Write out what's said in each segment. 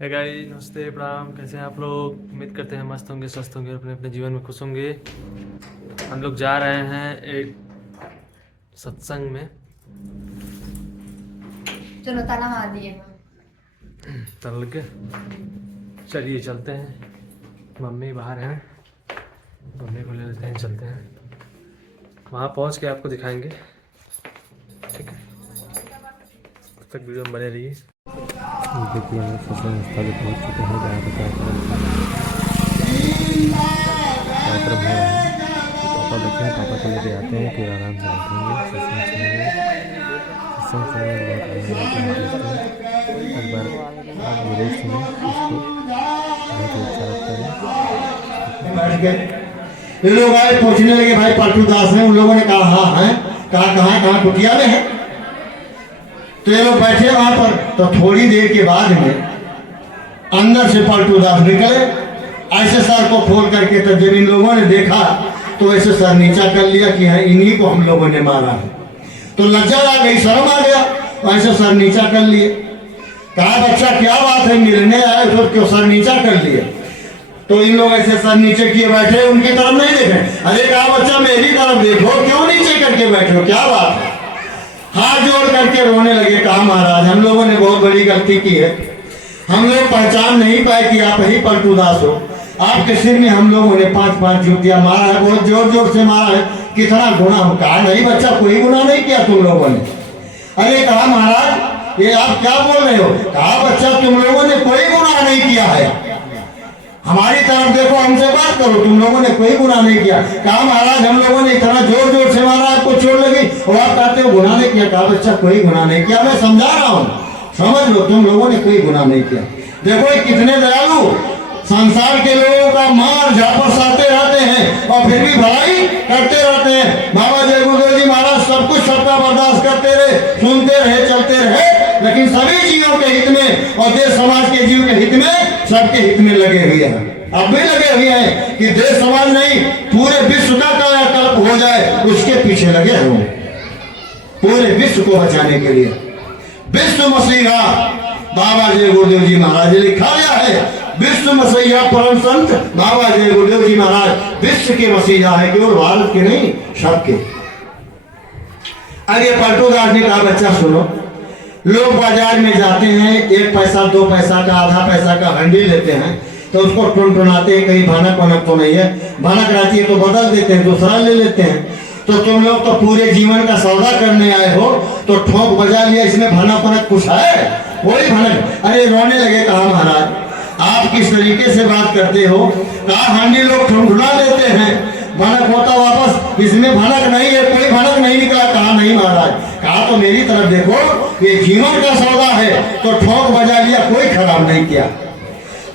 है गाइस, नमस्ते, प्रणाम। कैसे हैं आप लोग? उम्मीद करते हैं मस्त होंगे, स्वस्थ होंगे, अपने अपने जीवन में खुश होंगे। हम लोग जा रहे हैं एक सत्संग में। चलो ताला मार दिए। चल के चलिए चलते हैं। मम्मी बाहर हैं, मम्मी को ले लेते हैं, चलते हैं। वहाँ पहुँच के आपको दिखाएंगे, ठीक है? तब तक वीडियो में बने रहिए। देखिए हम सत्संग स्थल पहुँच चुके हैं, जहाँ पर कार्यक्रम हो रहा है। पापा बैठे हैं, पापा को लेके आते हैं, फिर आराम से बैठेंगे। सत्संग सुनेंगे, बहुत आनंद आता है। एक बार आप जरूर सुने, इसको बहुत ही अच्छा लगता है। ये लोग आए पूछने लगे, भाई पलटू दास ने? उन लोगों ने कहा हाँ है। कहाँ कुटिया में है? तो ये लोग बैठे वहां पर। तो थोड़ी देर के बाद में अंदर से पलटू दास निकले, ऐसे सर को खोल करके। तब जब इन लोगों ने देखा तो ऐसे सर नीचा कर लिया कि हाँ, इन्हीं को हम लोगों ने मारा है। तो लज्जा आ गई, शर्म आ गया, तो ऐसे सर नीचा कर लिए। कहा बच्चा क्या बात है, मिलने आए तो क्यों सर नीचा कर लिए? तो इन लोग ऐसे सर नीचे किए बैठे, उनकी तरफ नहीं देखे। अरे कहा बच्चा मेरी तरफ देखो, क्यों नीचे करके बैठे हो, क्या बात है? हाथ जोड़ करके रोने लगे। कहा महाराज, हम लोगों ने बहुत बड़ी गलती की है। हम लोग पहचान नहीं पाए कि आप ही पलटू दास हो। आपके सिर में हम लोगों ने 5-5 जूतियां मारा है, बहुत जोर जोर से मारा है। कितना गुनाह हो? कहा नहीं बच्चा, कोई गुनाह नहीं किया तुम लोगों ने। अरे कहा महाराज, ये आप क्या बोल रहे हो? कहा बच्चा, तुम लोगों ने कोई गुनाह नहीं किया है, हमारी तरफ देखो, हमसे बात करो, तुम लोगों ने कोई गुनाह नहीं किया। कहा महाराज, हम लोगों ने इतना जोर जोर से मारा, आपको चोट लगी और आप कहते हो गुनाह नहीं किया। कहा बच्चा, कोई गुनाह नहीं किया, मैं समझा रहा हूँ, समझ लो, तुम लोगों ने कोई गुनाह नहीं किया। देखो ये कितने दयालु, संसार के लोगों का मार झापड़ सहते रहते हैं और फिर भी भलाई करते रहते हैं। बाबा जय गुरुदेव जी महाराज सब कुछ सबका बर्दाश्त करते रहे, सुनते रहे, चलते रहे, लेकिन सभी जीवों के हित में और देश समाज के जीव के हित में, सबके हित में लगे हुए हैं। अब भी लगे हुए हैं कि देश समाज नहीं, पूरे विश्व का कायाकल्प हो जाए, उसके पीछे लगे हुए हैं, पूरे विश्व को बचाने के लिए। विश्व मसीहा बाबा जय गुरुदेव जी महाराज लिखा गया है। विश्व मसीहा परम संत बाबा जय गुरुदेव जी महाराज विश्व के मसीहा है, केवल भारत के नहीं, सबके। अब ये पलटू दास ने कहा बच्चा सुनो, लोग बाजार में जाते हैं, 1 पैसा 2 पैसा का, आधा पैसा का हंडी लेते हैं, तो उसको टुनटुनाते हैं, कहीं भनक वनक तो नहीं है, भनक रहती है तो बदल देते हैं, दूसरा ले लेते हैं। तो तुम लोग तो पूरे जीवन का सौदा करने आए हो, तो ठोक बजा लिया, इसमें भनक वनक कुछ है? वही भनक। अरे रोने लगे। कहा महाराज, आप किस तरीके से बात करते हो? कहा हांडी लोग ठुनठुना लेते हैं, भनक होता वापस, इसमें भनक नहीं है, कोई भनक नहीं निकला। कहा नहीं महाराज। कहा तो मेरी तरफ देखो, ये जीवन का सौदा है, तो ठोक बजा लिया, कोई खराब नहीं किया।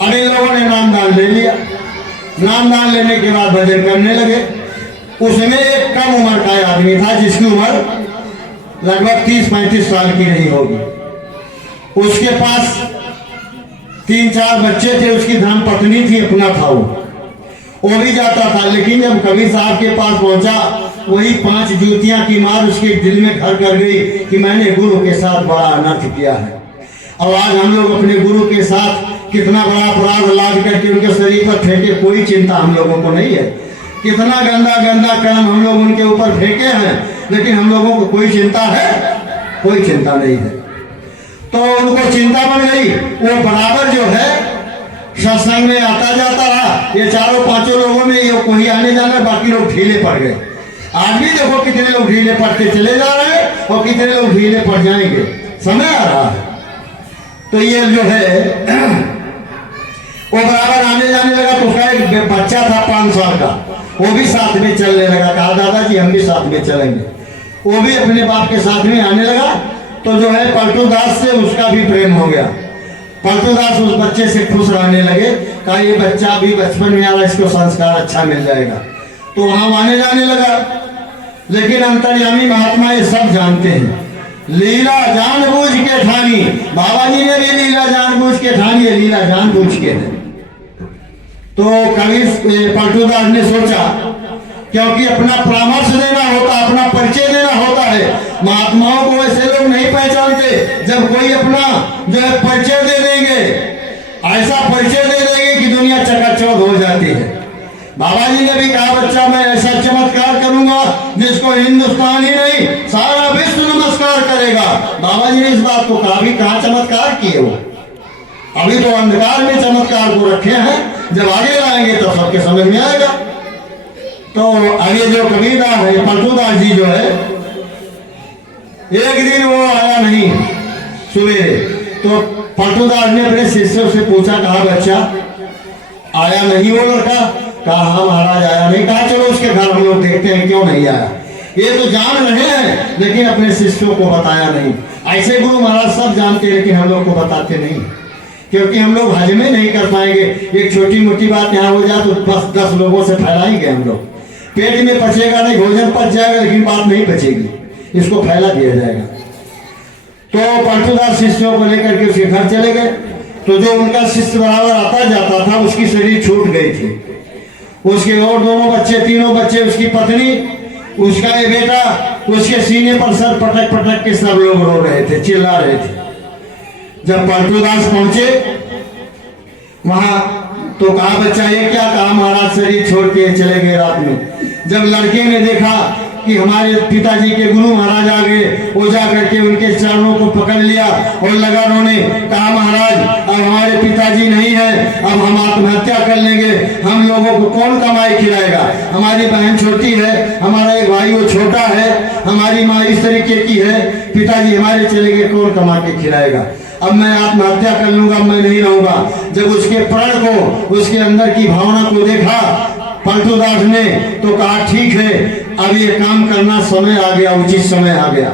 अब इन लोगों ने नामदान ले लिया। नामदान लेने के बाद भजन करने लगे। उसमें एक कम उम्र का आदमी था, जिसकी उम्र लगभग 30-35 साल की नहीं होगी। उसके पास 3-4 बच्चे थे, उसकी धर्म पत्नी थी, अपना था वो भी जाता था। लेकिन जब कबीर साहब के पास पहुंचा, वही 5 जूतियां की मार उसके दिल में घर कर गई कि मैंने गुरु के साथ बड़ा अनर्थ किया है। और आज हम लोग अपने गुरु के साथ कितना बड़ा अपराध लाद करके उनके शरीर पर फेंके, कोई चिंता हम लोगों को नहीं है। कितना गंदा गंदा कर्म हम लोग उनके ऊपर फेंके हैं, लेकिन हम लोगों को कोई चिंता है? कोई चिंता नहीं है। तो उनको चिंता बन गई। वो बराबर जो है सत्संग में आता जाता रहा। ये 4-5 लोगों में ये कोई आने जाना, बाकी लोग ढीले पड़ गए। आज भी देखो कितने लोग ढीले पड़ते चले जा रहे हैं और कितने लोग ढीले पड़ जाएंगे, समय आ रहा है। तो ये जो है वो बराबर आने जाने लगा। तो उसका एक बच्चा था 5 साल का, वो भी साथ में चलने लगा। कहा दादाजी हम भी साथ में चलेंगे। वो भी अपने बाप के साथ में आने लगा। तो जो है पलटू दास से उसका भी प्रेम हो गया। पलटू दास उस बच्चे से खुश रहने लगे। कहा ये बच्चा भी बचपन में आ रहा है, इसको संस्कार अच्छा मिल जाएगा। तो वहां आने जाने लगा। लेकिन अंतर्यामी महात्मा ये सब जानते हैं, लीला जानबूझ के ठानी। बाबा जी ने भी लीला जानबूझ के ठानी है, लीला जानबूझ के है। तो कबीर पलटू दास ने सोचा, क्योंकि अपना परामर्श देना होता, अपना परिचय देना होता है। महात्माओं को ऐसे लोग नहीं पहचानते, जब कोई अपना जो है परिचय दे देंगे। परिचय दे देंगे कि दुनिया चकाचौंध हो जाती है। बाबा जी ने भी कहा बच्चा मैं ऐसा चमत्कार करूंगा जिसको हिंदुस्तान ही नहीं सारा विश्व नमस्कार करेगा। बाबा जी ने इस बात को कहा भी कहा चमत्कार किए वो, अभी तो अंधकार में चमत्कार को रखे हैं, जब आगे लाएंगे तो सबके समझ में आएगा। तो आगे जो कबीरदास है पलटूदास जी जो है, एक दिन वो आया नहीं सवेरे, तो पलटूदास ने अपने शिष्यों से पूछा, कहा बच्चा आया नहीं वो लड़का? कहा हाँ महाराज आया नहीं। कहा चलो उसके घर हम लोग देखते हैं क्यों नहीं आया। ये तो जान रहे हैं लेकिन अपने शिष्यों को बताया नहीं। ऐसे गुरु महाराज सब जानते हैं लेकिन हम लोग को बताते नहीं, क्योंकि हम लोग हजमे नहीं कर पाएंगे। एक छोटी मोटी बात यहाँ हो जाए तो बस 10 लोगों से फैलाएंगे हम लोग। पेट में पचेगा नहीं, भोजन पच जाएगा लेकिन बात नहीं बचेगी, इसको फैला दिया जाएगा। तो पलटूदास शिष्यों को लेकर के उसके घर चले गए। तो जो उनका शिष्य बराबर आता जाता था उसकी शरीर छूट गई थी। उसके और दोनों बच्चे, तीनों बच्चे, उसकी पत्नी, उसका ये बेटा, उसके सीने पर सर पटक पटक के सब लोग रो रहे थे, चिल्ला रहे थे। जब पलटूदास पहुंचे वहां तो कहा बच्चा ये क्या? कहा महाराज शरीर छोड़ के चले गए रात में। जब लड़के ने देखा कि हमारे पिताजी के गुरु महाराज आ गए, वो जा करके उनके चरणों को पकड़ लिया और लगा रोने। कहा महाराज अब हमारे पिताजी नहीं है, अब हम आत्महत्या कर लेंगे, हम लोगों को कौन कमाई खिलाएगा? हमारी बहन छोटी है, हमारा एक भाई वो छोटा है, हमारी माँ इस तरीके की है, पिताजी हमारे चले गए, कौन कमा के खिलाएगा? अब मैं आत्महत्या कर लूंगा, मैं नहीं रहूंगा। जब उसके प्रण को, उसके अंदर की भावना को देखा पलटूदास ने तो कहा ठीक है अब ये काम करना समय आ गया, उचित समय आ गया।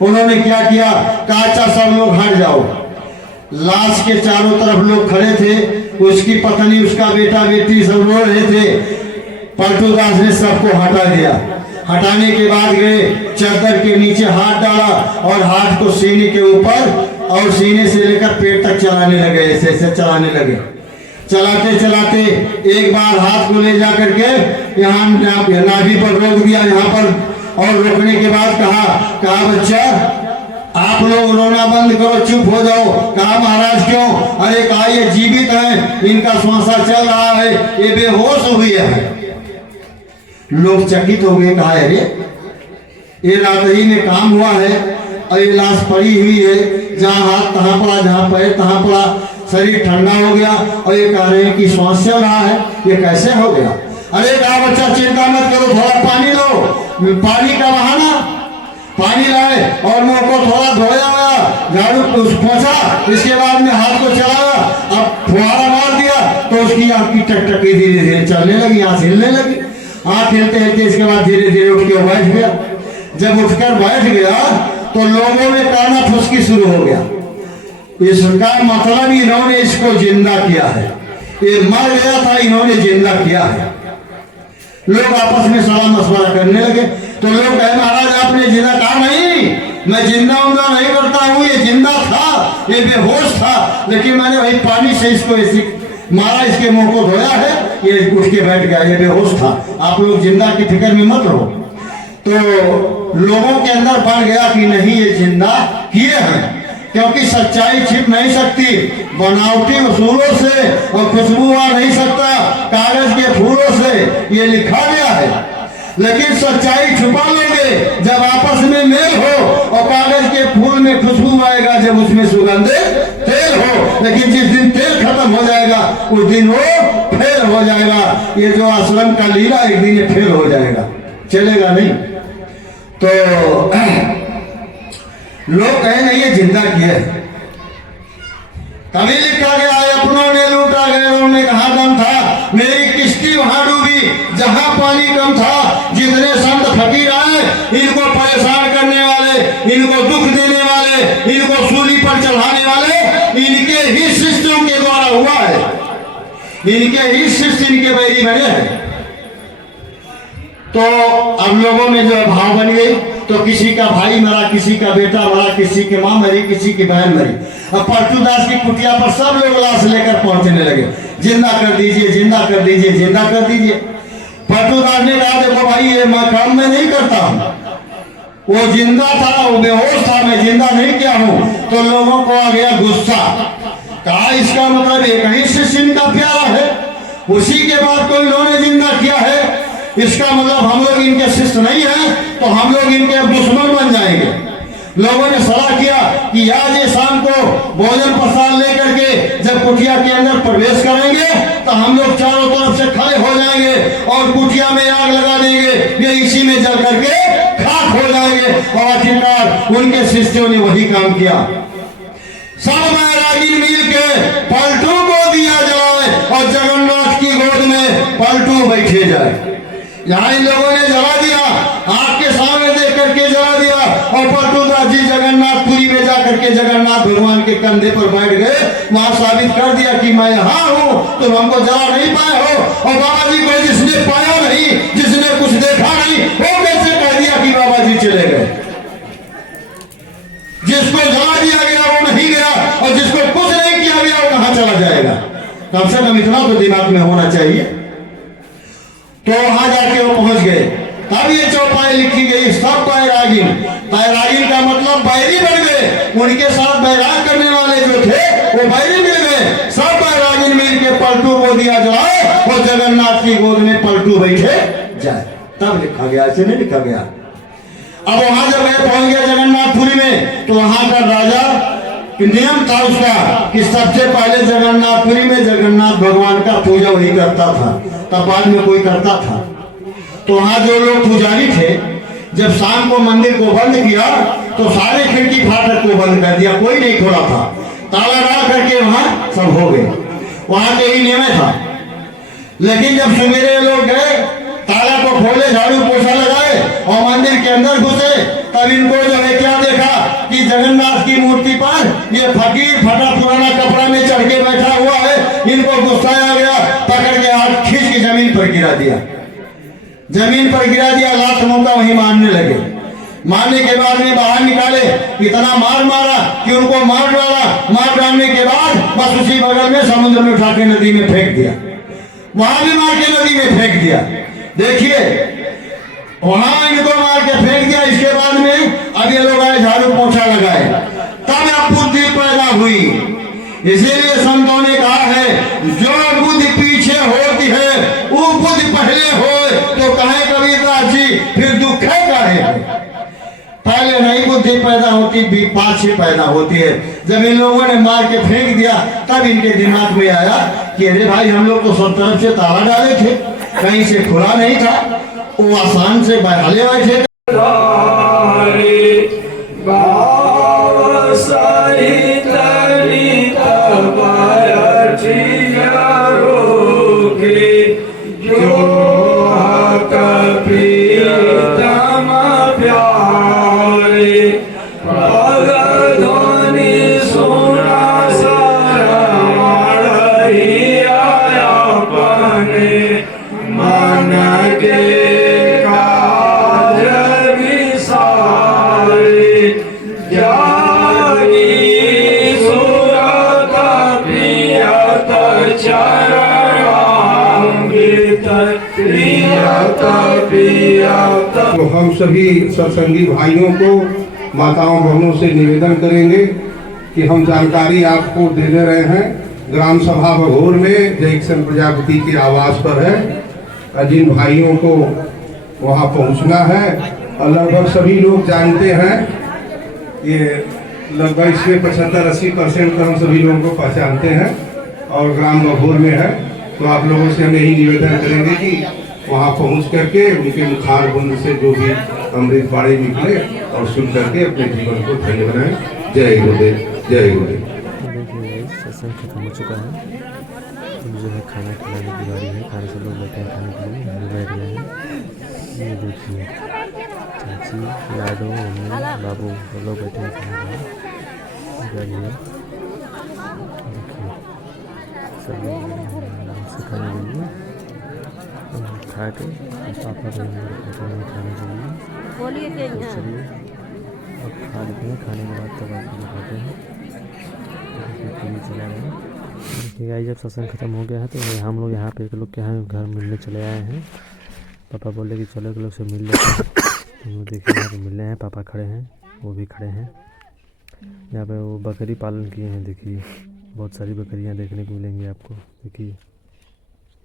उन्होंने क्या किया? कहा अच्छा सब लोग हट जाओ। लाश के चारों तरफ लोग खड़े थे, उसकी पत्नी, उसका बेटा बेटी सब रो रहे थे। पलटूदास ने सबको हटा दिया। हटाने के बाद गए चादर के नीचे हाथ डाला और हाथ को सीने के ऊपर और सीने से लेकर पेट तक चलाने लगे, ऐसे ऐसे चलाने लगे। चलाते चलाते एक बार हाथ को ले जा करके यहाँ नाभि पर रोक दिया, यहाँ पर, और रोकने के बाद कहा बच्चा आप लोग रोना बंद करो, चुप हो जाओ। कहा महाराज क्यों? अरे कहा ये जीवित है, इनका श्वासा चल रहा है, ये बेहोश हुई है। लोग चकित हो गए। कहा अरे ये रात ही में काम हुआ है और ये लाश पड़ी हुई है, जहाँ हाथ तहाँ पड़ा, जहाँ पैर तहाँ पड़ा, शरीर ठंडा हो गया और ये कह रहे हैं कि श्वास चल रहा है, ये कैसे हो गया? अरे कहा बच्चा चिंता मत करो, थोड़ा पानी लो। पानी का बहाना, पानी लाए और मुंह को थोड़ा धोया, झाड़ू पोंछा, इसके बाद में हाथ को चलाया, अब फुहारा मार दिया तो उसकी आँख की टकटकी धीरे धीरे चलने लगी, आँख हिलने लगी। आँख हिलते हिलते इसके बाद धीरे धीरे उठ के बैठ गया। जब उठकर बैठ गया तो लोगों में काना फुसकी शुरू हो गया। इसका मतलब इन्होंने इसको जिंदा किया है, ये मर गया था, इन्होंने जिंदा किया है। लोग आपस में सलाह मशवरा करने लगे। तो लोग कहे महाराज आपने जिंदा? कहा नहीं, मैं जिंदा उंदा नहीं करता हूँ, ये जिंदा था, ये बेहोश था, लेकिन मैंने वही पानी से इसको ऐसी मारा, इसके मुंह को धोया है, ये उठ के बैठ गया, ये बेहोश था। आप लोग जिंदा की फिक्र में मत रहो। तो लोगों के अंदर बढ़ गया कि नहीं ये जिंदा किए हैं, क्योंकि सच्चाई छिप नहीं सकती बनावटी उसूलों से और खुशबू आ नहीं सकता कागज के फूलों से, ये लिखा गया है। लेकिन सच्चाई छुपा लोगे जब आपस में मेल हो, और कागज के फूल में खुशबू आएगा जब उसमें सुगंधित तेल हो। लेकिन जिस दिन तेल खत्म हो जाएगा उस दिन वो फेल हो जाएगा। ये जो आश्रम का लीला एक दिन ये फेल हो जाएगा, चलेगा नहीं। तो लोग कहे नहीं ये जिंदा किया है। तभी लिखा गया है अपनों ने लूटा गैरों में कहा दम था, मेरी किश्ती वहां डूबी जहां पानी कम था। जितने संत फकीर आए इनको परेशान करने वाले, इनको दुख देने वाले, इनको सूली पर चढ़ाने वाले इनके ही शिष्यों के द्वारा हुआ है, इनके ही शिष्य इनके बैरी बने हैं। तो अब लोगों में जो भाव बन गई, तो किसी का भाई मरा, किसी का बेटा मरा, किसी की माँ मरी, किसी की बहन मरी। अब पलटूदास की कुटिया पर सब लोग लाश लेकर पहुंचने लगे, जिंदा कर दीजिए, जिंदा कर दीजिए, जिंदा कर दीजिए। पलटूदास ने कहा देखो भाई ये मैं काम में नहीं करता हूँ, वो जिंदा था, वो बेहोश था, मैं जिंदा नहीं किया हूँ। तो लोगों को आ गया गुस्सा। कहा इसका मतलब एक ही वंश इनका प्यारा है, उसी के बाद को इन्होंने जिंदा किया है। इसका मतलब हम लोग इनके शिष्य नहीं हैं, तो हम लोग इनके दुश्मन बन जाएंगे। लोगों ने सलाह किया कि आज ये शाम को भोजन प्रसाद लेकर के जब कुटिया के अंदर प्रवेश करेंगे तो हम लोग चारों तरफ से खड़े हो जाएंगे और कुटिया में आग लगा देंगे, ये इसी में जल करके खाक हो जाएंगे। और आखिरकार उनके शिष्यों ने वही काम किया। सब बैरागी मिल के पलटू को दिया जाए और जगन्नाथ की गोद में पलटू बैठे जाए। यहाँ इन लोगों ने जला दिया, आपके सामने देख करके जला दिया। और पलटूदास जी जगन्नाथपुरी में जाकर के जगन्नाथ भगवान के कंधे पर बैठ गए, वहां साबित कर दिया कि मैं यहाँ हूँ, तुम हमको जला नहीं पाए हो। और बाबा जी को जिसने पाया नहीं, जिसने कुछ देखा नहीं, वो कैसे कह दिया कि बाबा जी चले गए। जिसको जला दिया गया वो नहीं गया, और जिसको कुछ नहीं किया गया वो कहां चला जाएगा। कम से कम इतना तो दिमाग में होना चाहिए। तो वहां जाके वो पहुंच गए, तब ये चौपाई लिखी गई, सब बैरागिन। बैरागिन का मतलब बैरी बन गए, उनके साथ बैराग करने वाले जो थे वो बैरी मिल गए। सब बैरागिन मिल के पलटू को दिया जाए और जगन्नाथ की गोद में पलटू बैठे जाए, तब लिखा गया, ऐसे नहीं लिखा गया। अब वहां जब मैं पहुंच गया जगन्नाथपुरी में, तो वहां का राजा नियम था उसका कि सबसे पहले जगन्नाथपुरी में जगन्नाथ भगवान का पूजा वही करता था, तब बाद में कोई करता था। तो वहां जो लोग पुजारी थे, जब शाम को मंदिर को बंद किया तो सारे खिड़की फाटक को बंद कर दिया, कोई नहीं खोला था, ताला डाल करके वहां सब हो गए। वहां के ही नियम था। लेकिन जब सवेरे लोग गए, ताला को खोले, झाड़ू पोछा लगाए और मंदिर के अंदर घुसे, तब इनको जो है क्या देखा कि जगन्नाथ की मूर्ति पर ये फकीर फटा पुराना कपड़ा में चढ़ के बैठा हुआ है। इनको गुस्सा आ गया, पकड़ के हाथ खींच के जमीन पर गिरा दिया, जमीन पर गिरा दिया, लात मौका वहीं मारने लगे। मारने के बाद में बाहर निकाले, इतना मार मारा कि उनको मार डाला। मार डालने के बाद बस उसी बगल में समुद्र में उठा के नदी में फेंक दिया, वहां भी मार के नदी में फेंक दिया। देखिए वहां इनको मार के फेंक दिया। इसके बाद में अब ये लोग आए, झाड़ू पोछा लगाए, तब अब बुद्धि पैदा हुई। इसीलिए संतों ने कहा है, जो बुद्धि पीछे होती है वो बुद्धि पहले हो, तो कहे कबीरदास जी फिर दुख है काहे। पहले नहीं बुद्धि पैदा होती, पाछे पैदा होती है। जब इन लोगों ने मार के फेंक दिया, तब इनके दिमाग में आया कि अरे भाई हम लोग तो सब तरफ से ताला डाले थे, कहीं से खुला नहीं था, वो आसान से बैठाले बैठे। तो हम सभी सत्संगी भाइयों को, माताओं बहनों से निवेदन करेंगे कि हम जानकारी आपको दे दे रहे हैं। ग्राम सभा भगोर में जयकिशन प्रजापति के आवास पर है, जिन भाइयों को वहां पहुंचना है। लगभग सभी लोग जानते हैं, ये लगभग इसमें 75-80% तो हम सभी लोगों को पहचानते हैं और ग्राम भगोर में है। तो आप लोगों से हम यही निवेदन करेंगे कि वहाँ पहुँच करके उनके मुखार बंद से जो भी अमृत बाणी निकले और सुन करके अपने जीवन को धन्य बनाएं। जय गुरुदेव, जय गुरुदेव। देखिए सत्संग खत्म हो चुका है, जो है खाना खिलाने की बारी है। खाने से लोग बैठे हैं, खाने के लिए हम बैठ गए हैं। ये देखिए चाची, लाडो, मम्मी, बाबू सब लोग बैठे हैं खाने के लिए। देखिए सब लोग से खाने के लिए खा के पापा खाने के लिए चलिए अब खा लेते हैं। खाने के बाद तब आपको दिखाते हैं। चला गया। देखिए गाइस, जब सत्संग खत्म हो गया है तो हम लोग यहाँ पे एक लोग के यहाँ घर मिलने चले आए हैं। पापा बोले कि चलो एक लोग से मिल लेते हैं। तो देखिए यहाँ पे मिल रहे हैं, पापा खड़े हैं, वो भी खड़े हैं। यहाँ पे वो बकरी पालन किए हैं, देखिए बहुत सारी बकरियां देखने को मिलेंगी आपको। देखिए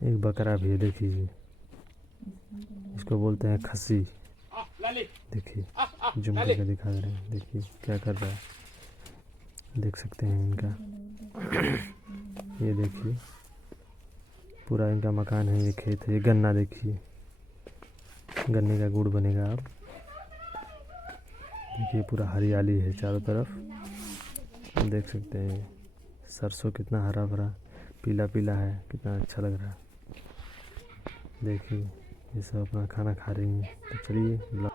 एक बकरा भी है, देखिए इसको बोलते हैं खस्सी। देखिए जूम करके दिखा दे रहे हैं, देखिए क्या कर रहा है, देख सकते हैं इनका। ये देखिए पूरा इनका मकान है, ये खेत है, ये गन्ना देखिए, गन्ने का गुड़ बनेगा अब। देखिए पूरा हरियाली है चारों तरफ, देख सकते हैं सरसों कितना हरा भरा पीला पीला है, कितना अच्छा लग रहा है। देखिए ये सब अपना खाना खा रही हैं। तो चलिए